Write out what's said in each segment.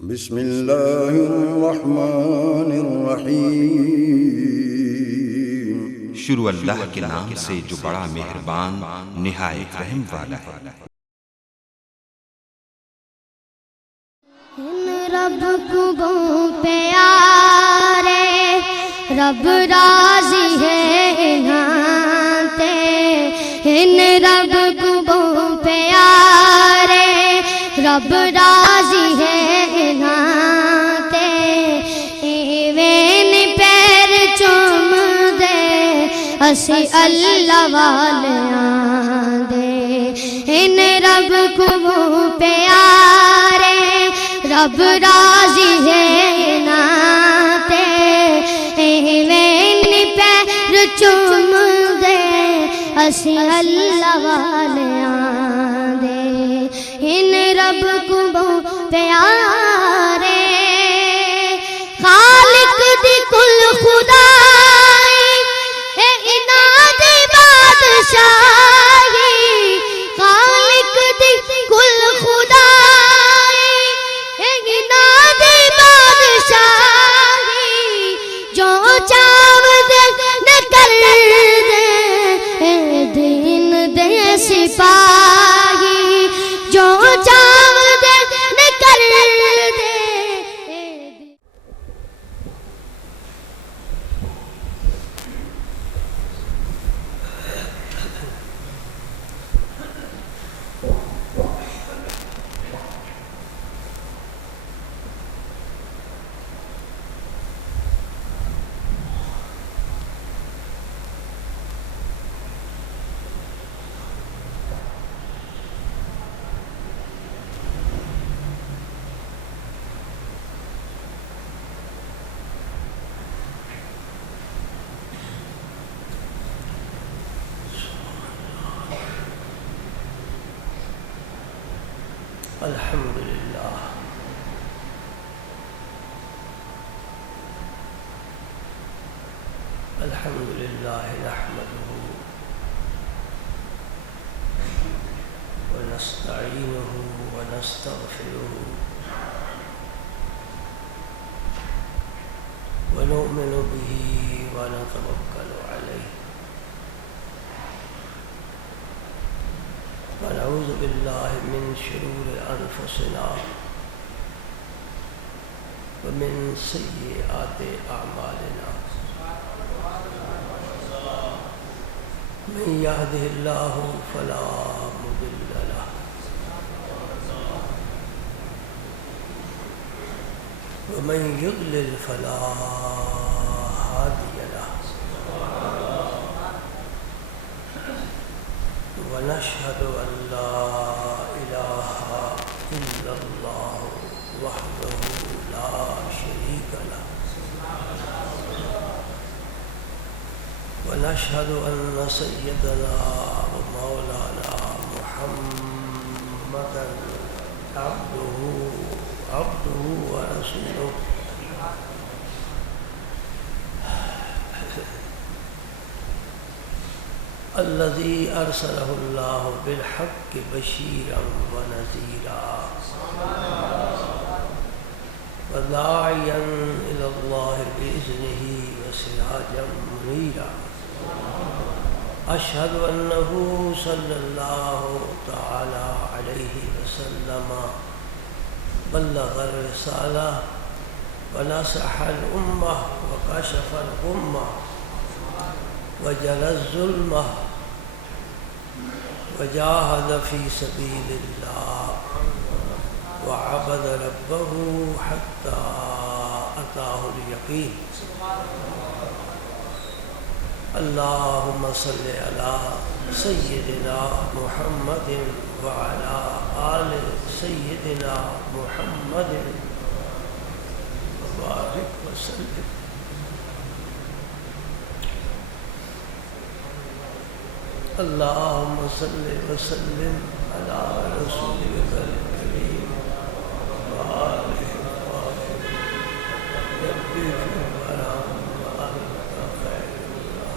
بسم اللہ الرحمن الرحیم۔ شروع اللہ کے نام سے جو بڑا مہربان نہایت رحم والا ہے۔ رب کو پیارے رب راضی ہے نانتے، ان رب کو پیارے رب راضی ہے نانتے، ایوین پیر چوم دے اسی اللہ والیاں دے، ان رب کو پیارے رب راضی ہے ناتے، ایوین پیر چوم دے اسی اللہ والیاں دے، ان رب کو پیارے خالق دی کل خدائی اے اناد بادشاہی، خالق دی کل خدائی اے اناد بادشاہی، جو چاو دے نہ کر دے اے دین دے سپاہی، جو چاو دے نہ کر دے۔ الحمدللہ الحمدللہ نحمده ونستعینه ونستغفره ونؤمن به ونتوکل علیہ ونعوذ باللہ من شرور انفسنا ومن سیئات اعمالنا، من یهده اللہ فلا مضل له ومن یضلل فلا هادی له، ونشهد أن لا إله إلا الله وحده لا شريك له، ونشهد أن سيدنا ومولانا محمدا عبده ورسوله الذي أرسله الله بالحق بشيرا ونذيرا وداعيا إلى الله بإذنه وسراجا منيرا، أشهد أنه صلى الله تعالى عليه وسلم بلغ الرسالة ونصح الأمة وكشف الغمة وجلى الظلمة وجاهد في سبيل الله وعبد ربه حتى أتاه اليقين، اللهم صل على سيدنا محمد وعلى آل سيدنا محمد وبارك وسلم۔ اللهم صل وسلم على رسولك الكريم وآله وصحبه ربي ورحم وأنت خير الله۔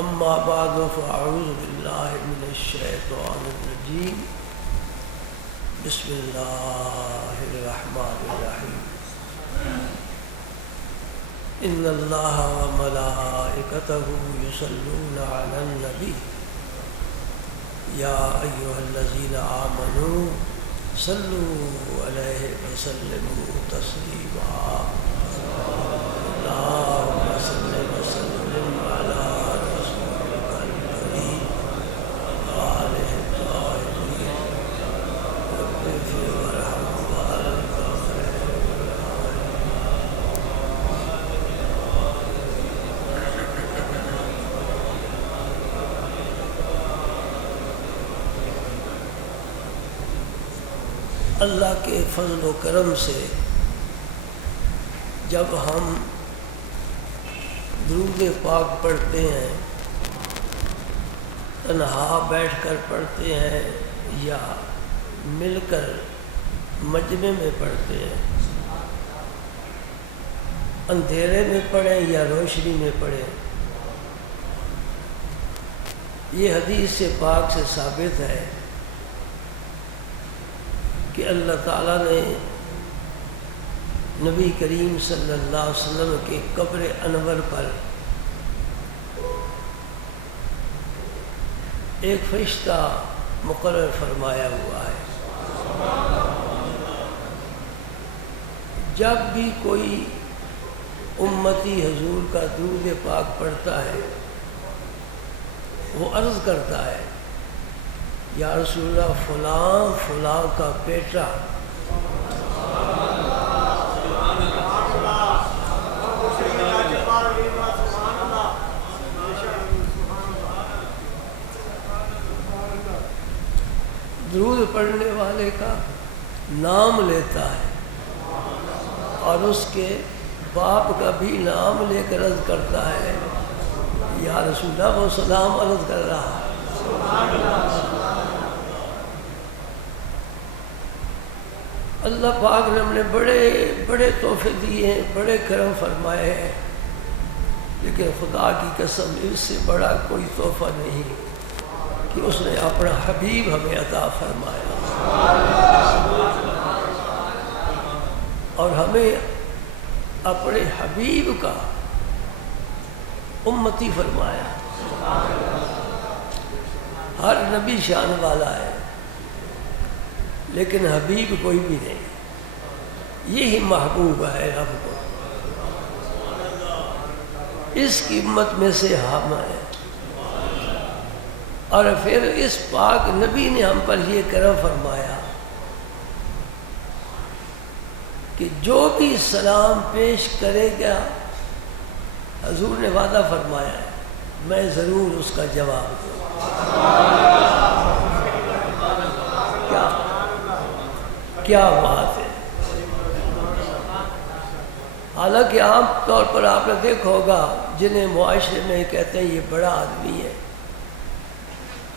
أما بعد فأعوذ بالله من الشيطان الرجيم، بسم اللہ الرحمن الرحیم ان اللہ وملائکتہ یصلون علی النبی یا ایھا الذین آمنوا صلوا علیہ وسلموا تسلیما اللہم صل وسلم علی رسولک الکریم وآلہ الطاہرین رب اغفر وارحم وانت خیر اللہ کے فضل و کرم سے جب ہم درود پاک پڑھتے ہیں، تنہا بیٹھ کر پڑھتے ہیں یا مل کر مجمع میں پڑھتے ہیں، اندھیرے میں پڑھیں یا روشنی میں پڑھیں، یہ حدیث سے پاک سے ثابت ہے کہ اللہ تعالیٰ نے نبی کریم صلی اللہ علیہ وسلم کے قبر انور پر ایک فرشتہ مقرر فرمایا ہوا ہے۔ جب بھی کوئی امتی حضور کا درود پاک پڑھتا ہے، وہ عرض کرتا ہے یا رسول اللہ فلاں فلاں کا بیٹا درود پڑھنے والے کا نام لیتا ہے اور اس کے باپ کا بھی نام لے کر عرض کرتا ہے یا رسول اللہ وہ سلام عرض کر رہا ہے۔ اللہ پاک نے ہم نے بڑے بڑے تحفے دیے ہیں، بڑے کرم فرمائے ہیں، لیکن خدا کی قسم اس سے بڑا کوئی تحفہ نہیں کہ اس نے اپنا حبیب ہمیں عطا فرمایا اور ہمیں اپنے حبیب کا امتی فرمایا۔ ہر نبی شان والا ہے لیکن حبیب کوئی بھی نہیں، یہی محبوب ہے رب کو، اس کی امت میں سے ہم ہیں۔ اور پھر اس پاک نبی نے ہم پر یہ کرم فرمایا کہ جو بھی سلام پیش کرے گا، حضور نے وعدہ فرمایا ہے میں ضرور اس کا جواب دوں۔ کیا بات ہے! حالانکہ عام طور پر آپ نے دیکھا ہوگا جنہیں معاشرے میں کہتے ہیں یہ بڑا آدمی ہے،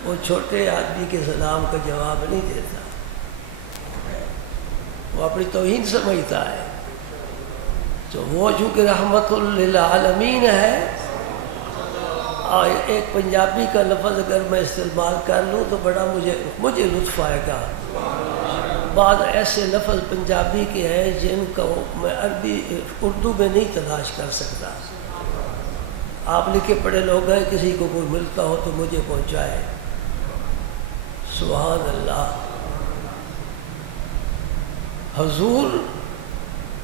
وہ چھوٹے آدمی کے سلام کا جواب نہیں دیتا، وہ اپنی توہین سمجھتا ہے۔ تو وہ چونکہ رحمت للعالمین ہے، اور ایک پنجابی کا لفظ اگر میں استعمال کر لوں تو بڑا مجھے لطف آئے گا۔ بعض ایسے لفظ پنجابی کے ہیں جن کو میں اردو میں نہیں تلاش کر سکتا۔ آپ لکھے پڑھے لوگ ہیں، کسی کو کوئی ملتا ہو تو مجھے پہنچائے۔ سبحان اللہ! حضور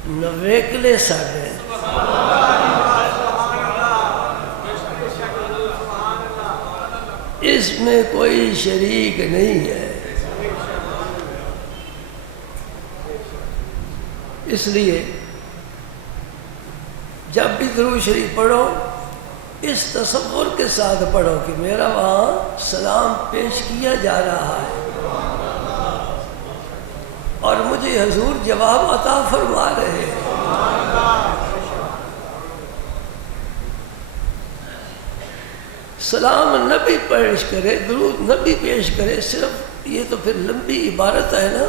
نویکلے ساڑھے اس میں کوئی شریک نہیں ہے، اس لیے جب بھی درود شریف پڑھو اس تصور کے ساتھ پڑھو کہ میرا وہاں سلام پیش کیا جا رہا ہے اور مجھے حضور جواب عطا فرما رہے ہیں۔ سلام نبی پیش کرے، درود نبی پیش کرے، صرف یہ تو پھر لمبی عبارت ہے نا،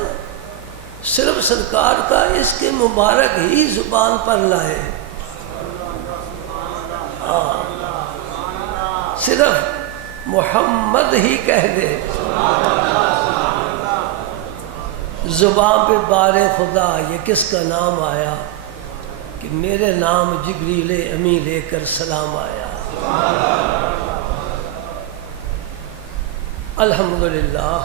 صرف سرکار کا اس کے مبارک ہی زبان پر لائے، صرف محمد ہی کہہ دے، زبان پہ بار خدا یہ کس کا نام آیا کہ میرے نام جبریل امی لے کر سلام آیا. الحمدللہ.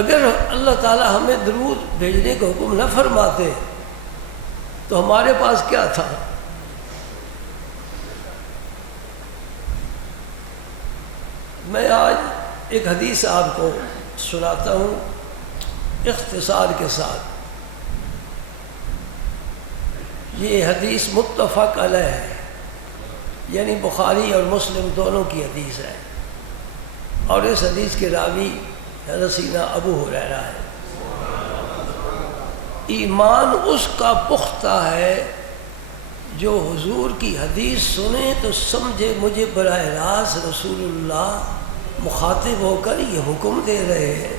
اگر اللہ تعالی ہمیں درود بھیجنے کا حکم نہ فرماتے تو ہمارے پاس کیا تھا؟ میں آج ایک حدیث آپ کو سناتا ہوں اختصار کے ساتھ. یہ حدیث متفق علیہ ہے، یعنی بخاری اور مسلم دونوں کی حدیث ہے، اور اس حدیث کے راوی حضرت سیدنا ابو ہریرہ ہے. ایمان اس کا پختہ ہے جو حضور کی حدیث سنے تو سمجھے مجھے براہ راست رسول اللہ مخاطب ہو کر یہ حکم دے رہے ہیں.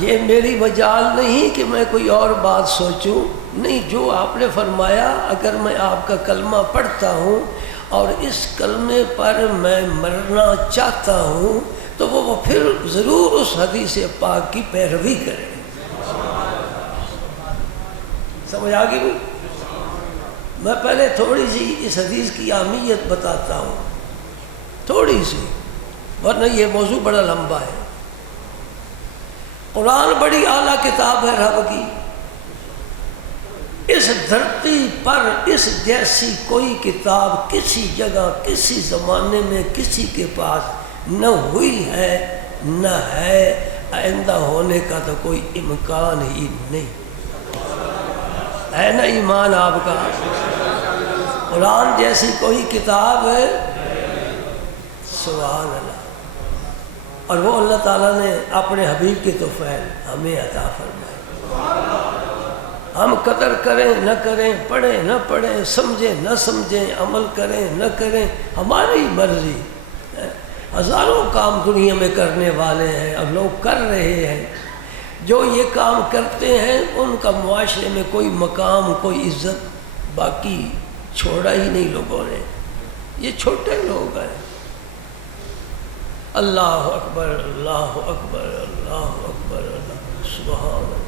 یہ میری مجال نہیں کہ میں کوئی اور بات سوچوں، نہیں، جو آپ نے فرمایا اگر میں آپ کا کلمہ پڑھتا ہوں اور اس کلمے پر میں مرنا چاہتا ہوں تو وہ پھر ضرور اس حدیث پاک کی پیروی کرے. سمجھ آ گئی؟ میں پہلے تھوڑی سی اس حدیث کی اہمیت بتاتا ہوں، تھوڑی سی، ورنہ یہ موضوع بڑا لمبا ہے. قرآن بڑی اعلیٰ کتاب ہے رب کی. اس دھرتی پر اس جیسی کوئی کتاب کسی جگہ کسی زمانے میں کسی کے پاس نہ ہوئی ہے نہ ہے، آئندہ ہونے کا تو کوئی امکان ہی نہیں ہے. نا ایمان آپ کا؟ قرآن جیسی کوئی کتاب ہے؟ سبحان اللہ. اور وہ اللہ تعالیٰ نے اپنے حبیب کے طفیل ہمیں عطا فرمائے. ہم قدر کریں نہ کریں، پڑھیں نہ پڑھیں، سمجھیں نہ سمجھیں، عمل کریں نہ کریں، ہماری مرضی. ہزاروں کام دنیا میں کرنے والے ہیں اور لوگ کر رہے ہیں. جو یہ کام کرتے ہیں ان کا معاشرے میں کوئی مقام کوئی عزت باقی چھوڑا ہی نہیں لوگوں نے. یہ چھوٹے لوگ ہیں. اللہ اکبر اللہ اکبر اللہ اکبر اللہ سبحان اللہ.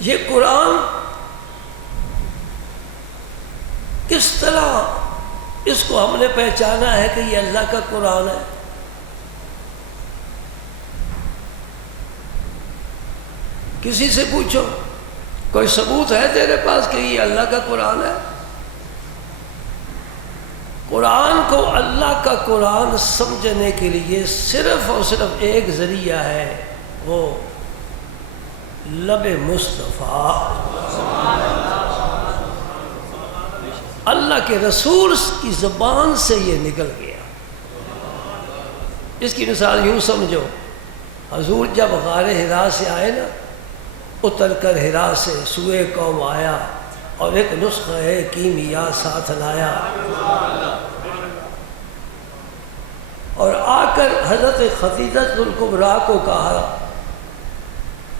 یہ قرآن کس طرح اس کو ہم نے پہچانا ہے کہ یہ اللہ کا قرآن ہے؟ کسی سے پوچھو، کوئی ثبوت ہے تیرے پاس کہ یہ اللہ کا قرآن ہے؟ قرآن کو اللہ کا قرآن سمجھنے کے لیے صرف اور صرف ایک ذریعہ ہے، وہ لب مصطفیٰ اللہ کے رسول کی زبان سے یہ نکل گیا. اس کی مثال یوں سمجھو، حضور جب غار حرا سے آئے نا، اتر کر حرا سے سوئے قوم آیا اور ایک نسخہ کیمیا ساتھ لایا، اور آ کر حضرت خدیجہ الکبریٰ کو کہا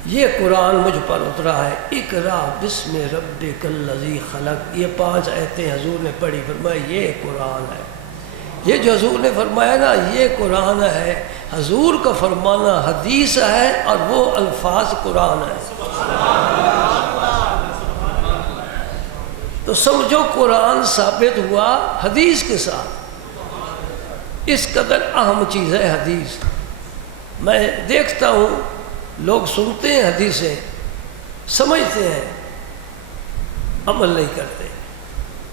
یہ قرآن مجھ پر اترا ہے، اقرا بسم ربک الذی خلق. یہ 5 آیتیں حضور نے پڑھی، فرمایا یہ قرآن ہے. یہ جو حضور نے فرمایا نا یہ قرآن ہے، حضور کا فرمانا حدیث ہے اور وہ الفاظ قرآن ہے. تو سمجھو قرآن ثابت ہوا حدیث کے ساتھ. اس قدر اہم چیز ہے حدیث. میں دیکھتا ہوں لوگ سنتے ہیں حدیثیں، سمجھتے ہیں، عمل نہیں کرتے،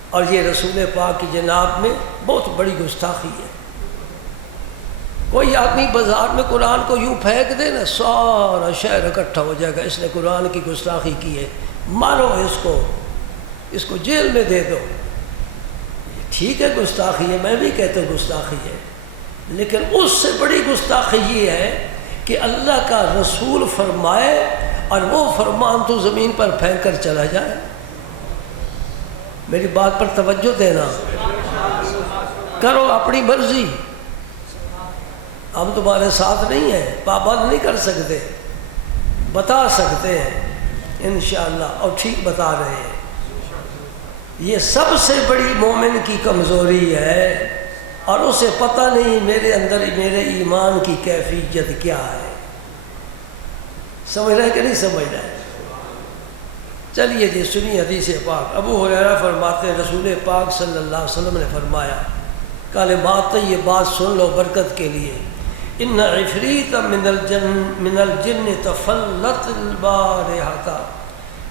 اور یہ رسول پاک کی جناب میں بہت بڑی گستاخی ہے. کوئی آدمی بازار میں قرآن کو یوں پھینک دے نا، سارا شہر اکٹھا ہو جائے گا اس نے قرآن کی گستاخی کی ہے، مارو اس کو جیل میں دے دو. ٹھیک ہے گستاخی ہے، میں بھی کہتا ہوں گستاخی ہے، لیکن اس سے بڑی گستاخی یہ ہے کہ اللہ کا رسول فرمائے اور وہ فرمان تو زمین پر پھینک کر چلا جائے. میری بات پر توجہ دینا، کرو اپنی مرضی، ہم تمہارے ساتھ نہیں ہیں، پابند نہیں کر سکتے، بتا سکتے ہیں انشاءاللہ، اور ٹھیک بتا رہے ہیں. یہ سب سے بڑی مومن کی کمزوری ہے، اور اسے پتہ نہیں میرے اندر میرے ایمان کی کیفیت کیا ہے۔ سمجھ رہے کہ نہیں سمجھ رہے؟ چلیے جی سنیے حدیث پاک۔ ابو ہریرہ فرماتے ہیں رسول پاک صلی اللہ علیہ وسلم نے فرمایا، کلمات یہ بات سن لو برکت کے لیے، ان عفریت من الجن تفلت البارحة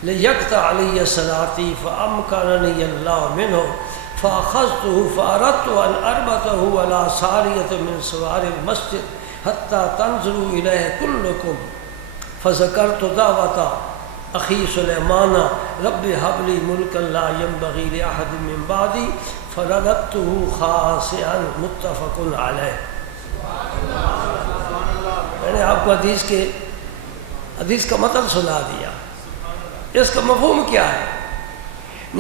لیقطع علی صلاتی فامکننی اللہ منہ فاخذته فاردت ان اربطه على ساریۃ من سوار المسجد حتى تنظروا الیہ کلکم فذکرت دعوۃ اخی سلیمان رب هب لی ملکا لا ينبغی لاحد من بعدی فرددته خاسئا متفق علیہ۔ میں نے آپ کو حدیث کا مطلب سنا دیا، اس کا مفہوم کیا ہے؟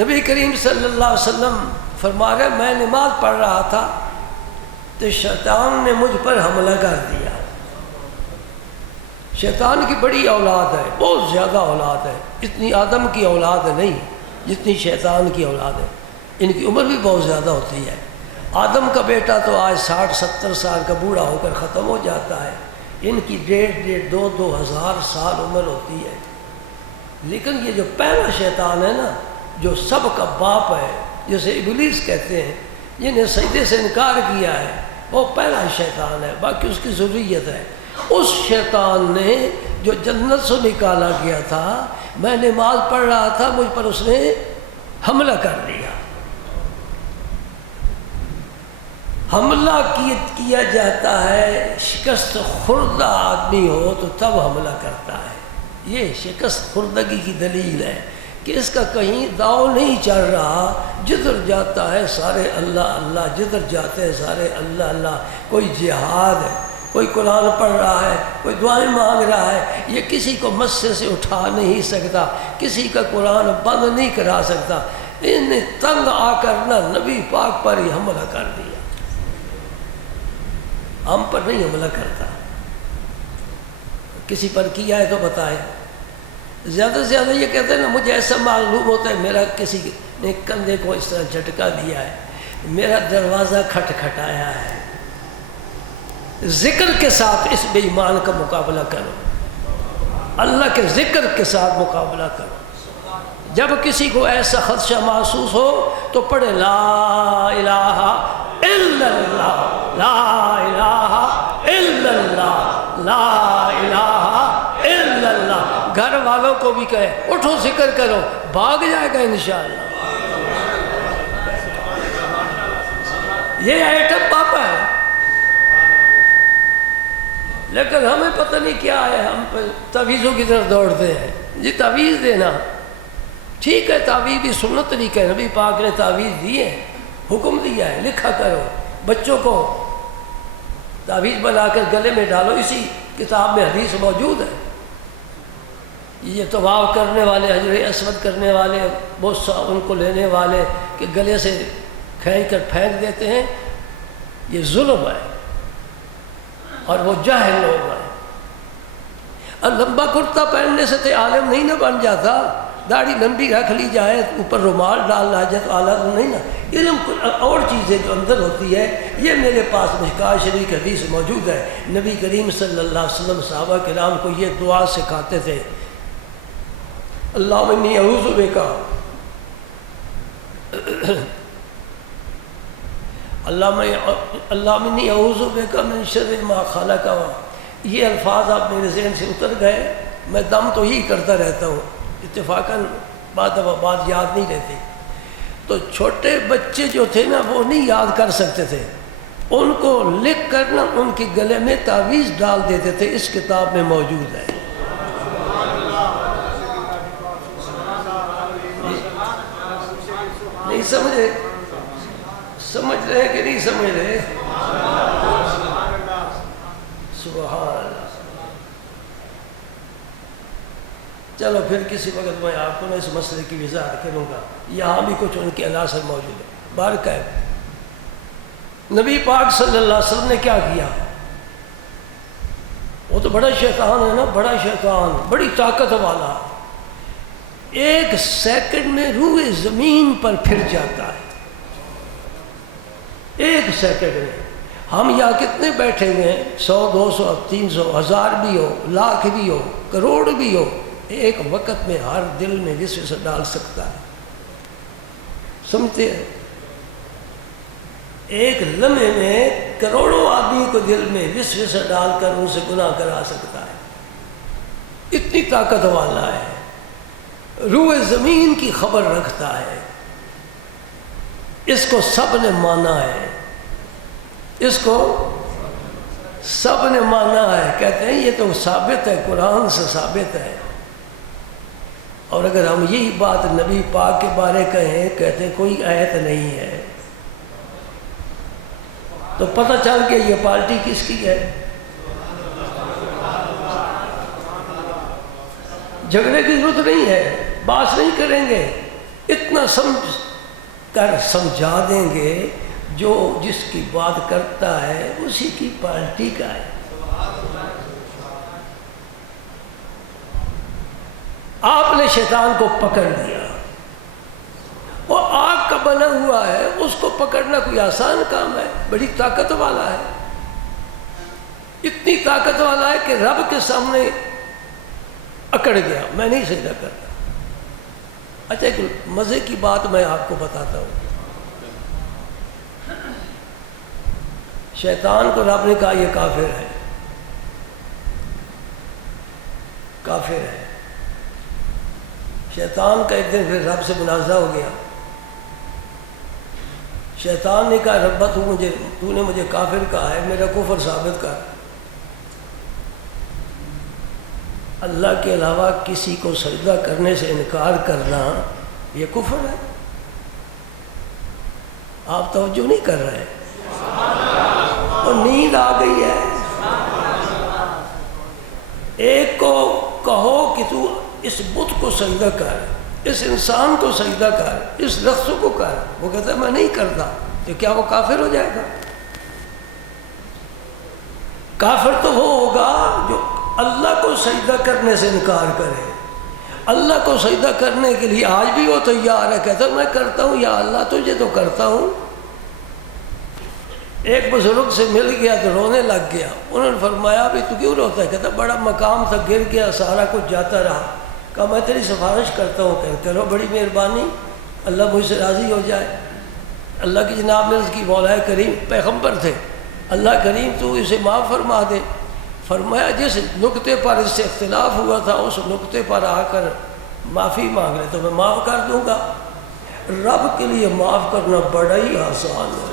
نبی کریم صلی اللہ علیہ وسلم فرما رہے میں نماز پڑھ رہا تھا تو شیطان نے مجھ پر حملہ کر دیا۔ شیطان کی بڑی اولاد ہے، بہت زیادہ اولاد ہے، اتنی آدم کی اولاد نہیں جتنی شیطان کی اولاد ہے، ان کی عمر بھی بہت زیادہ ہوتی ہے۔ آدم کا بیٹا تو آج 60-70 سال کا بوڑھا ہو کر ختم ہو جاتا ہے، ان کی 1.5-2 ہزار سال عمر ہوتی ہے۔ لیکن یہ جو پہلا شیطان ہے نا، جو سب کا باپ ہے، جسے ابلیس کہتے ہیں، جنہیں سجدے سے انکار کیا ہے، وہ پہلا شیطان ہے، باقی اس کی ذریت ہے۔ اس شیطان نے جو جنت سے نکالا گیا تھا، میں نماز پڑھ رہا تھا، مجھ پر اس نے حملہ کر لیا۔ حملہ کیا جاتا ہے، شکست خوردہ آدمی ہو تو تب حملہ کرتا ہے۔ یہ شکست خوردگی کی دلیل ہے کہ اس کا کہیں داؤ نہیں چل رہا، جدھر جاتا ہے سارے اللہ اللہ، جدھر جاتے ہیں سارے اللہ اللہ۔ کوئی جہاد ہے، کوئی قرآن پڑھ رہا ہے، کوئی دعائیں مانگ رہا ہے، یہ کسی کو مسجد سے اٹھا نہیں سکتا، کسی کا قرآن بند نہیں کرا سکتا۔ ان نے تنگ آ کر نہ نبی پاک پر ہی حملہ کر دیا، ہم پر نہیں حملہ کرتا۔ کسی پر کیا ہے تو بتائے۔ زیادہ سے زیادہ یہ کہتے ہیں نا، مجھے ایسا معلوم ہوتا ہے میرا کسی نے کندھے کو اس طرح جھٹکا دیا ہے، میرا دروازہ کھٹکھٹایا ہے۔ ذکر کے ساتھ اس بے ایمان کا مقابلہ کرو، اللہ کے ذکر کے ساتھ مقابلہ کرو۔ جب کسی کو ایسا خدشہ محسوس ہو تو پڑھے لا الہ الا اللہ، لا الہ الا اللہ، لا الہ الا اللہ۔ گھر والوں کو بھی کہے اٹھو ذکر کرو، بھاگ جائے گا انشاءاللہ۔ یہ ایٹم پاپا ہے، لیکن ہمیں پتہ نہیں کیا ہے، ہم تعویذوں کی طرف دوڑتے ہیں۔ جی تعویذ دینا ٹھیک ہے، تعویذ بھی سنت طریقہ ہے، نبی پاک نے تعویذ دی ہے، حکم دیا ہے، لکھا کرو، بچوں کو تعویذ بنا کر گلے میں ڈالو، اسی کتاب میں حدیث موجود ہے۔ یہ طواف کرنے والے، حجر اسود کرنے والے، بہت سا ان کو لینے والے کہ گلے سے کھینچ کر پھینک دیتے ہیں، یہ ظلم ہے اور وہ جاہل لوگ ہیں۔ اور لمبا کرتا پہننے سے تو عالم نہیں نہ بن جاتا، داڑھی لمبی رکھ لی جائے، اوپر رومال ڈال لا جائے تو اعلیٰ نہیں نا۔ علم اور چیزیں جو اندر ہوتی ہے، یہ میرے پاس مشکوٰۃ شریف کی حدیث موجود ہے۔ نبی کریم صلی اللہ علیہ وسلم صحابہ کرام کو یہ دعا سکھاتے تھے، اللہم انی اعوذ بک، اللہم انی اعوذ بک من شر ما خلق۔ یہ الفاظ آپ میرے ذہن سے اتر گئے، میں دم تو یہی کرتا رہتا ہوں، اتفاقاً بات یاد نہیں رہتی۔ تو چھوٹے بچے جو تھے نا، وہ نہیں یاد کر سکتے تھے، ان کو لکھ کر نا ان کے گلے میں تعویذ ڈال دیتے تھے، اس کتاب میں موجود ہے۔ نہیں سمجھے؟ سمجھ رہے کہ نہیں سمجھ رہے؟ سبحان اللہ۔ چلو پھر کسی وقت میں آپ کو نا اس مسئلے کی وضاحت کروں گا، یہاں بھی کچھ ان کے عناصر موجود ہے۔ بارکہ نبی پاک صلی اللہ علیہ وسلم نے کیا کیا؟ وہ تو بڑا شیطان ہے نا، بڑا شیطان، بڑی طاقت والا، ایک سیکنڈ میں روح زمین پر پھر جاتا ہے، ایک سیکنڈ میں۔ ہم یہاں کتنے بیٹھے ہوئے ہیں، 100 200 300 1000 بھی ہو، لاکھ بھی ہو، کروڑ بھی ہو، ایک وقت میں ہر دل میں وسوسہ ڈال سکتا ہے، سمجھتے ہیں؟ ایک لمحے میں کروڑوں آدمی کو دل میں وسوسہ ڈال کر ان سے گناہ کرا سکتا ہے، اتنی طاقت والا ہے، روح زمین کی خبر رکھتا ہے۔ اس کو سب نے مانا ہے، اس کو سب نے مانا ہے، کہتے ہیں یہ تو ثابت ہے، قرآن سے ثابت ہے۔ اور اگر ہم یہی بات نبی پاک کے بارے کہیں، کہتے ہیں کوئی آیت نہیں ہے، تو پتہ چل کہ یہ پارٹی کس کی ہے۔ جھگڑے کی ضرورت نہیں ہے، بات نہیں کریں گے، اتنا سمجھ کر سمجھا دیں گے، جو جس کی بات کرتا ہے اسی کی پارٹی کا ہے۔ آپ نے شیطان کو پکڑ لیا، وہ آگ کا بنا ہوا ہے، اس کو پکڑنا کوئی آسان کام ہے، بڑی طاقت والا ہے، اتنی طاقت والا ہے کہ رب کے سامنے اکڑ گیا، میں نہیں سجدہ کرتا۔ اچھا ایک مزے کی بات میں آپ کو بتاتا ہوں، شیطان کو رب نے کہا یہ کافر ہے، کافر ہے۔ شیطان کا ایک دن پھر رب سے منازعہ ہو گیا، شیطان نے کہا رب تو نے مجھے کافر کہا ہے، میرا کفر ثابت کر۔ اللہ کے علاوہ کسی کو سجدہ کرنے سے انکار کرنا یہ کفر ہے۔ آپ توجہ نہیں کر رہے، اور نیند آ گئی ہے۔ ایک کو کہو کہ تو اس بت کو سجدہ کر، اس انسان کو سجدہ کر، اس رقص کو کر، وہ کہتا ہے میں نہیں کرتا، تو کیا وہ کافر ہو جائے گا؟ کافر تو وہ ہوگا جو اللہ کو سجدہ کرنے سے انکار کرے۔ اللہ کو سجدہ کرنے کے لیے آج بھی وہ تیار ہے، کہتا ہے میں کرتا ہوں یا اللہ تجھے تو کرتا ہوں۔ ایک بزرگ سے مل گیا تو رونے لگ گیا، انہوں نے فرمایا بھی تو کیوں روتا ہے؟ کہتا بڑا مقام تک گر گیا، سارا کچھ جاتا رہا۔ کہا میں تیری سفارش کرتا ہوں، کہ کرو بڑی مہربانی، اللہ مجھ سے راضی ہو جائے۔ اللہ کی جناب نے عرض کی مولا کریم پیغمبر تھے، اللہ کریم تو اسے معاف فرما دے۔ فرمایا جس نقطے پر اس سے اختلاف ہوا تھا اس نقطے پر آ کر معافی مانگ لے تو میں معاف کر دوں گا۔ رب کے لیے معاف کرنا بڑا ہی آسان ہے۔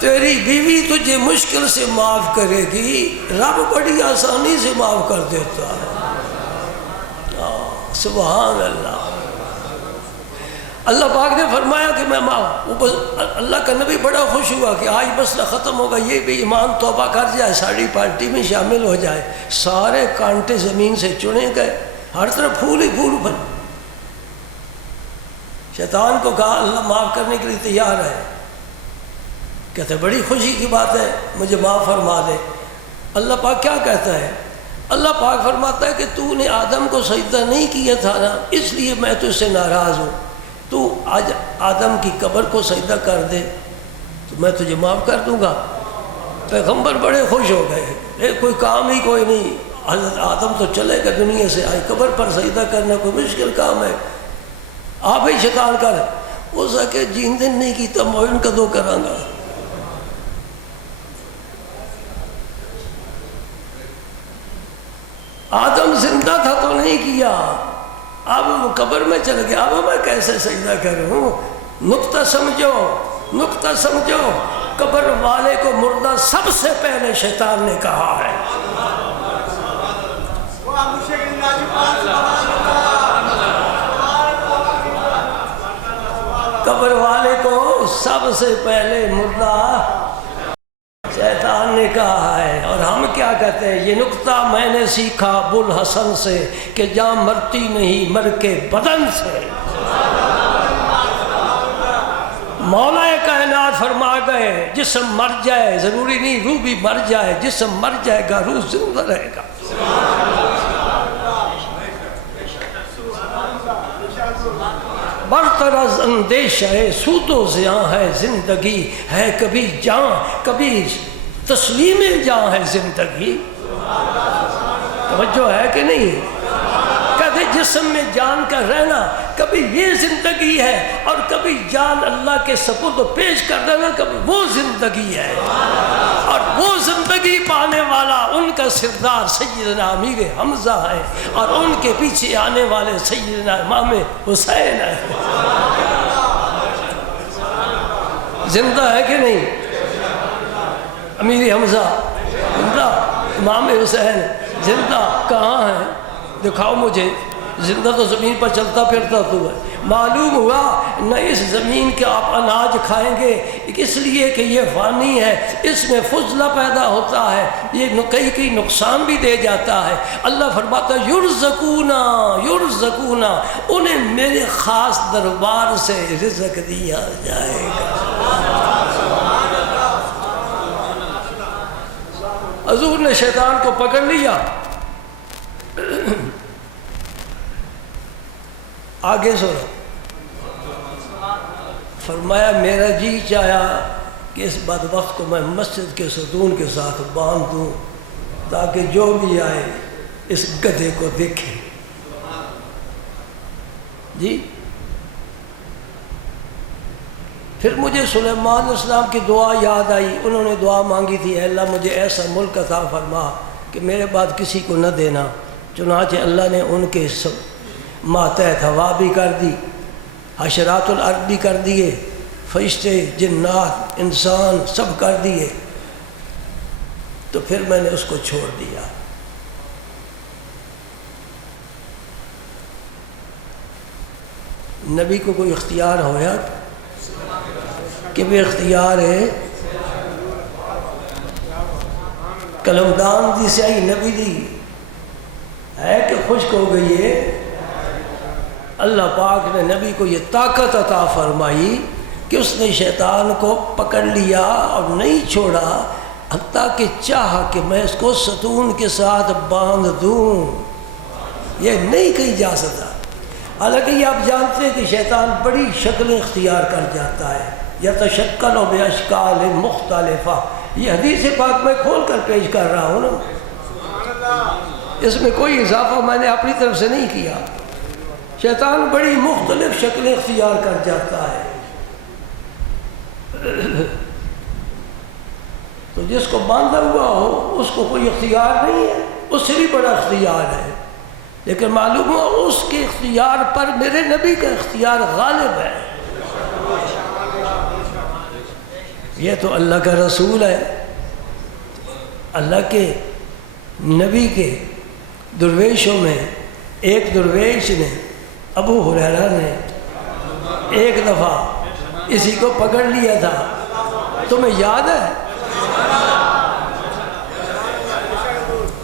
تیری بیوی تجھے مشکل سے معاف کرے گی، رب بڑی آسانی سے معاف کر دیتا ہے۔ سبحان اللہ۔ اللہ پاک نے فرمایا کہ میں معاف، اللہ کا نبی بڑا خوش ہوا کہ آج مسئلہ ختم ہوگا، یہ بھی ایمان توبہ کر جائے، ساری پارٹی میں شامل ہو جائے۔ سارے کانٹے زمین سے چنے گئے، ہر طرف پھول ہی پھول بن۔ شیطان کو کہا اللہ معاف کرنے کے لیے تیار ہے، کہتے بڑی خوشی کی بات ہے، مجھے معاف فرما دے۔ اللہ پاک کیا کہتا ہے؟ اللہ پاک فرماتا ہے کہ تو نے آدم کو سجدہ نہیں کیا تھا نا، اس لیے میں تجھ سے ناراض ہوں، تو آج آدم کی قبر کو سجدہ کر دے تو میں تجھے معاف کر دوں گا۔ پیغمبر بڑے خوش ہو گئے، کوئی کام ہی کوئی نہیں، حضرت آدم تو چلے گا دنیا سے، آج قبر پر سجدہ کرنا کوئی مشکل کام ہے، آپ ہی شیطان کر۔ ہو سکے جین دن نہیں کیتا موہن کدو کراں گا۔ آدم زندہ تھا تو نہیں کیا، اب وہ قبر میں چل گیا، اب میں کیسے سجدہ کروں؟ نقطہ سمجھو، نقطہ سمجھو، قبر والے کو مردہ سب سے پہلے شیطان نے کہا ہے۔ قبر والے کو سب سے پہلے مردہ شیطان نے کہا ہے۔ اور ہم کیا کہتے ہیں؟ یہ نقطہ میں نے سیکھا ابوالحسن سے کہ جان مرتی نہیں مر کے بدن سے۔ مولا کائنات فرما گئے جسم مر جائے ضروری نہیں روح بھی مر جائے، جسم مر جائے گا روح زندہ رہے گا۔ کر از اندیشہ سود و زیاں ہے زندگی، ہے کبھی جان کبھی تسلیم جان ہے زندگی. توجہ ہے کہ نہیں؟ کہتے جسم میں جان کا رہنا کبھی یہ زندگی ہے، اور کبھی جان اللہ کے سپرد پیش کر دینا کبھی وہ زندگی ہے. اور وہ زندگی پانے والا ان کا سردار سیدنا امیر حمزہ ہے، اور ان کے پیچھے آنے والے سیدنا امام حسین ہے. زندہ ہے کہ نہیں؟ امیر حمزہ زندہ، امام حسین زندہ. کہاں ہے؟ دکھاؤ مجھے. زندہ تو زمین پر چلتا پھرتا تو ہے. معلوم ہوا نہ اس زمین کے آپ اناج کھائیں گے اس لیے کہ یہ فانی ہے، اس میں فضلہ پیدا ہوتا ہے، یہ کئی نقصان بھی دے جاتا ہے. اللہ فرماتا ہے یرزقونا انہیں میرے خاص دربار سے رزق دیا جائے گا. حضور نے شیطان کو پکڑ لیا. آگے سنو، فرمایا میرا جی چاہا کہ اس بدبخت کو میں مسجد کے ستون کے ساتھ باندھ دوں تاکہ جو بھی آئے اس گدھے کو دیکھے. جی پھر مجھے سلیمان علیہ السلام کی دعا یاد آئی. انہوں نے دعا مانگی تھی، اے اللہ مجھے ایسا ملک عطا فرما کہ میرے بعد کسی کو نہ دینا. چنانچہ اللہ نے ان کے ماتحت ہوا بھی کر دی، حشرات الارض بھی کر دیے، فرشتے جنات انسان سب کر دیے. تو پھر میں نے اس کو چھوڑ دیا. نبی کو کوئی اختیار ہویا کہ بھی اختیار ہے؟ قلمدان دی سیاہی نبی دی ہے کہ خشک ہو گئی ہے. اللہ پاک نے نبی کو یہ طاقت عطا فرمائی کہ اس نے شیطان کو پکڑ لیا اور نہیں چھوڑا حتیٰ کہ چاہا کہ میں اس کو ستون کے ساتھ باندھ دوں. یہ نہیں کہیں جا سکتا. حالانکہ یہ آپ جانتے ہیں کہ شیطان بڑی شکلیں اختیار کر جاتا ہے. یتشکل باشکال مختلفہ، یہ حدیث پاک میں کھول کر پیش کر رہا ہوں نا، اس میں کوئی اضافہ میں نے اپنی طرف سے نہیں کیا. شیطان بڑی مختلف شکلیں اختیار کر جاتا ہے. تو جس کو باندھا ہوا ہو اس کو کوئی اختیار نہیں ہے، اس سے بھی بڑا اختیار ہے. لیکن معلوم ہوا اس کے اختیار پر میرے نبی کا اختیار غالب ہے. یہ تو اللہ کا رسول ہے. اللہ کے نبی کے درویشوں میں ایک درویش نے، ابو ہریرہ نے، ایک دفعہ اسی کو پکڑ لیا تھا. تمہیں یاد ہے؟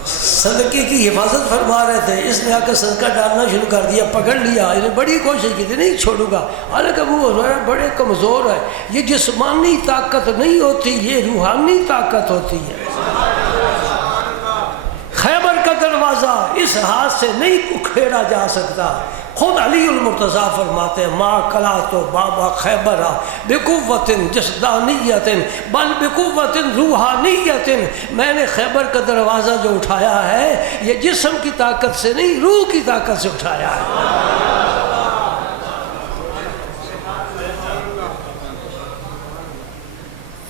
صدقے کی حفاظت فرما رہے تھے، اس نے آ کر صدقہ ڈالنا شروع کر دیا. پکڑ لیا، انہیں بڑی کوشش کی تھی نہیں چھوڑوں گا. حالانکہ ابو ہریرہ بڑے کمزور ہے. یہ جسمانی طاقت نہیں ہوتی، یہ روحانی طاقت ہوتی ہے. خیبر کا دروازہ اس ہاتھ سے نہیں کھیڑا جا سکتا. خود علی المرتضیٰ فرماتے ہیں ما قلعت بابا خیبر بقوت جسدانیت بل بقوت روحانیت. میں نے خیبر کا دروازہ جو اٹھایا ہے یہ جسم کی طاقت سے نہیں، روح کی طاقت سے اٹھایا ہے.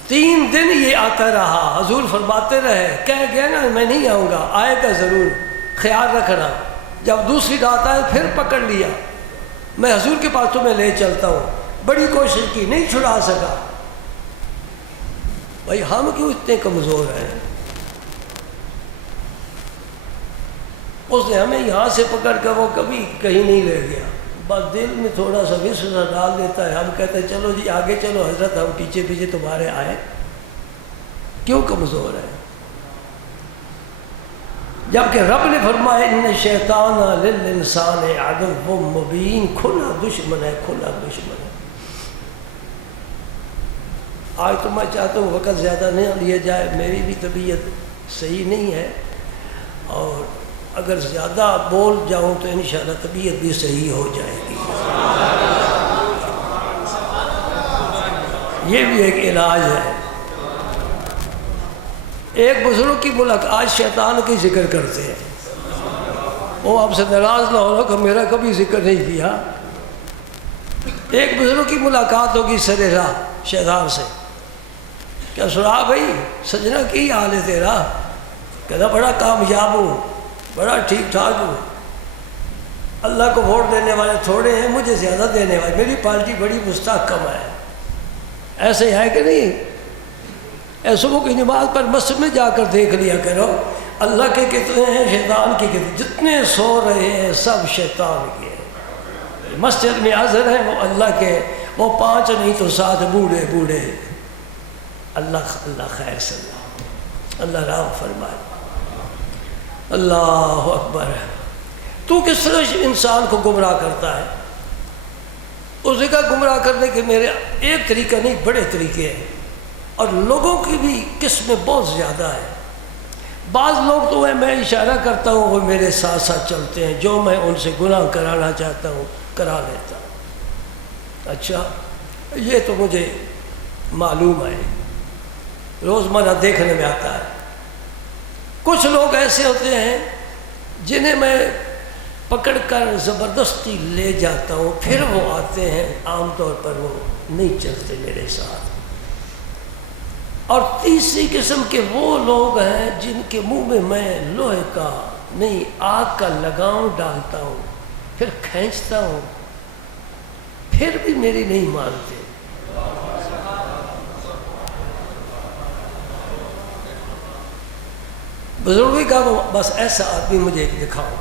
تین دن یہ آتا رہا. حضور فرماتے رہے، کہہ گیا نا میں نہیں آؤں گا، آئے گا ضرور، خیال رکھنا. جب دوسری رات آئے پھر پکڑ لیا. میں حضور کے پاس تمہیں لے چلتا ہوں. بڑی کوشش کی، نہیں چھڑا سکا. بھائی ہم کیوں اتنے کمزور ہیں؟ اس نے ہمیں یہاں سے پکڑ کر وہ کبھی کہیں نہیں لے گیا. بس دل میں تھوڑا سا وسوسہ ڈال دیتا ہے. ہم کہتے ہیں چلو جی آگے چلو حضرت، ہم پیچھے پیچھے تمہارے آئے. کیوں کمزور ہے؟ جبکہ رب نے فرمایا ان شیطان للانسان عدو مبین، کھلا دشمن ہے، کھلا دشمن ہے. آج تو میں چاہتا ہوں وقت زیادہ نہیں لیا جائے، میری بھی طبیعت صحیح نہیں ہے، اور اگر زیادہ بول جاؤں تو انشاءاللہ طبیعت بھی صحیح ہو جائے گی. یہ بھی ایک علاج ہے۔ ایک بزرگ کی ملاقات شیطان کی ذکر کرتے ہیں، وہ آپ سے ناراض نہ ہونا کہ میرا کبھی ذکر نہیں کیا۔ ایک بزرگ کی ملاقات ہوگی سر راہ شیطان سے، کیا سنا بھائی سجنا کی حال ہے تیرا؟ کہتا بڑا کامیاب ہوں، بڑا ٹھیک ٹھاک ہوں، اللہ کو ووٹ دینے والے تھوڑے ہیں، مجھے زیادہ دینے والے، میری پارٹی بڑی مستحکم ہے۔ ایسے ہے کہ نہیں؟ صبح کی نماز پر مسجد میں جا کر دیکھ لیا کرو، اللہ کے کتنے ہیں، شیطان کے کتنے، جتنے سو رہے ہیں سب شیطان کے۔ مسجد میں حاضر ہیں وہ اللہ کے، وہ 5 نہیں تو 7 بوڑھے بوڑھے۔ اللہ خیر صلی اللہ، اللہ رحم فرمائے۔ اللہ اکبر۔ تو کس طرح انسان کو گمراہ کرتا ہے؟ اس نے کہا گمراہ کرنے کے میرے ایک طریقہ نہیں، بڑے طریقے ہیں، اور لوگوں کی بھی قسمیں بہت زیادہ ہیں۔ بعض لوگ تو میں اشارہ کرتا ہوں وہ میرے ساتھ ساتھ چلتے ہیں، جو میں ان سے گناہ کرانا چاہتا ہوں کرا لیتا ہوں۔ اچھا یہ تو مجھے معلوم ہے، روزمرہ دیکھنے میں آتا ہے۔ کچھ لوگ ایسے ہوتے ہیں جنہیں میں پکڑ کر زبردستی لے جاتا ہوں، پھر وہ آتے ہیں، عام طور پر وہ نہیں چلتے میرے ساتھ۔ اور تیسری قسم کے وہ لوگ ہیں جن کے منہ میں لوہے کا نہیں آگ کا لگام ڈالتا ہوں، پھر کھینچتا ہوں، پھر بھی میری نہیں مانتے۔ بزرگی کا بس ایسا آدمی مجھے دکھاؤ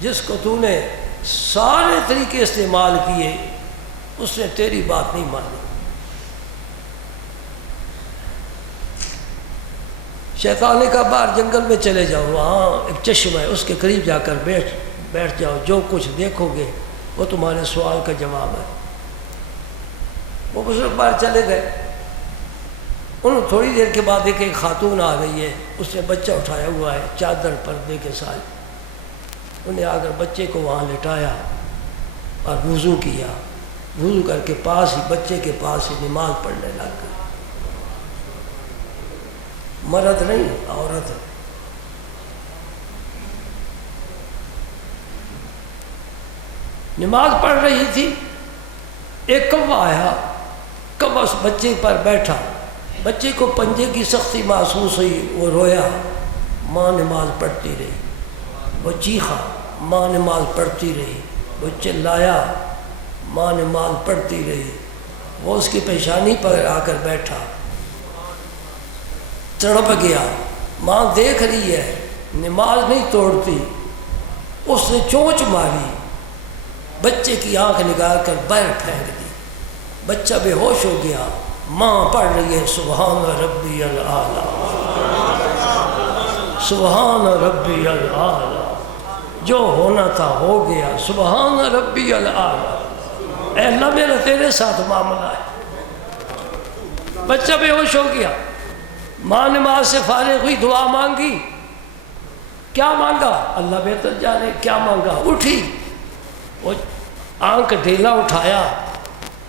جس کو تو نے سارے طریقے استعمال کیے، اس نے تیری بات نہیں مانی۔ شیطان نے کہا باہر جنگل میں چلے جاؤ، وہاں ایک چشمہ ہے، اس کے قریب جا کر بیٹھ جاؤ، جو کچھ دیکھو گے وہ تمہارے سوال کا جواب ہے۔ وہ بزرگ باہر چلے گئے، انہوں تھوڑی دیر کے بعد ایک خاتون آ رہی ہے، اس نے بچہ اٹھایا ہوا ہے چادر پردے کے ساتھ، انہیں آ کر بچے کو وہاں لٹایا اور وضو کیا، وضو کر کے پاس ہی بچے کے پاس ہی نماز پڑھنے لگ گئی۔ مرد نہیں عورت ہے۔ نماز پڑھ رہی تھی، ایک کوا آیا، کوا اس بچے پر بیٹھا، بچے کو پنجے کی سختی محسوس ہوئی، وہ رویا، ماں نماز پڑھتی رہی، وہ چیخا، ماں نماز پڑھتی رہی، وہ چلایا، ماں نماز پڑھتی رہی، وہ اس کی پیشانی پر آ کر بیٹھا، تڑپ گیا، ماں دیکھ رہی ہے، نماز نہیں توڑتی، اس نے چونچ ماری، بچے کی آنکھ نگال کر باہر پھینک دی، بچہ بے ہوش ہو گیا، ماں پڑھ رہی ہے سبحان ربی الاعلیٰ، سبحان ربی الاعلیٰ، جو ہونا تھا ہو گیا، سبحان ربی الاعلیٰ، اے اللہ میرا تیرے ساتھ معاملہ ہے۔ بچہ بے ہوش ہو گیا، ماں نماز سے فارغ ہوئی، دعا مانگی، کیا مانگا اللہ بہتر جانے، کیا مانگا، اٹھی، وہ آنکھ ڈھیلا اٹھایا،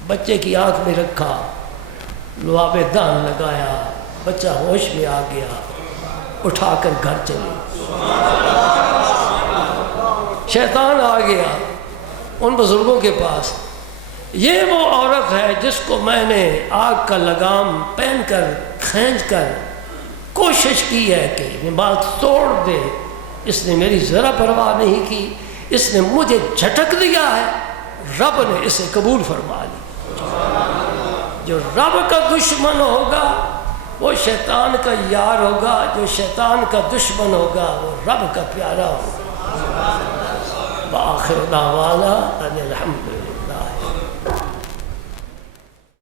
بچے کی آنکھ میں رکھا، لعاب دان لگایا، بچہ ہوش میں آ گیا، اٹھا کر گھر چلی۔ شیطان آ گیا ان بزرگوں کے پاس، یہ وہ عورت ہے جس کو میں نے آگ کا لگام پہن کر کھینچ کر کوشش کی ہے کہ نماز توڑ دے، اس نے میری ذرا پرواہ نہیں کی، اس نے مجھے جھٹک دیا ہے، رب نے اسے قبول فرما لی۔ جو رب کا دشمن ہوگا وہ شیطان کا یار ہوگا، جو شیطان کا دشمن ہوگا وہ رب کا پیارا ہوگا۔ وآخر دعوانا ان الحمد